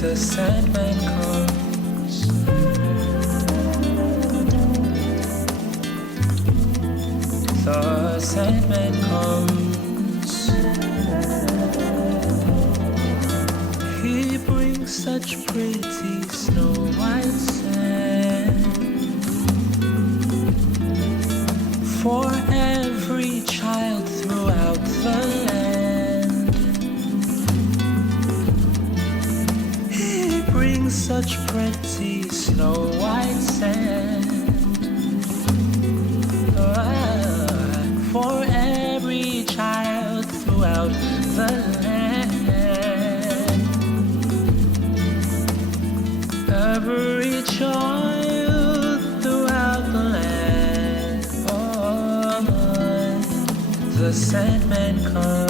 The Sandman comes. The Sandman comes. He brings such pretty snow white sand for every child throughout the land. He brings such pretty snow white sand for every child throughout the land. Every child throughout the land. Oh, the Sandman comes.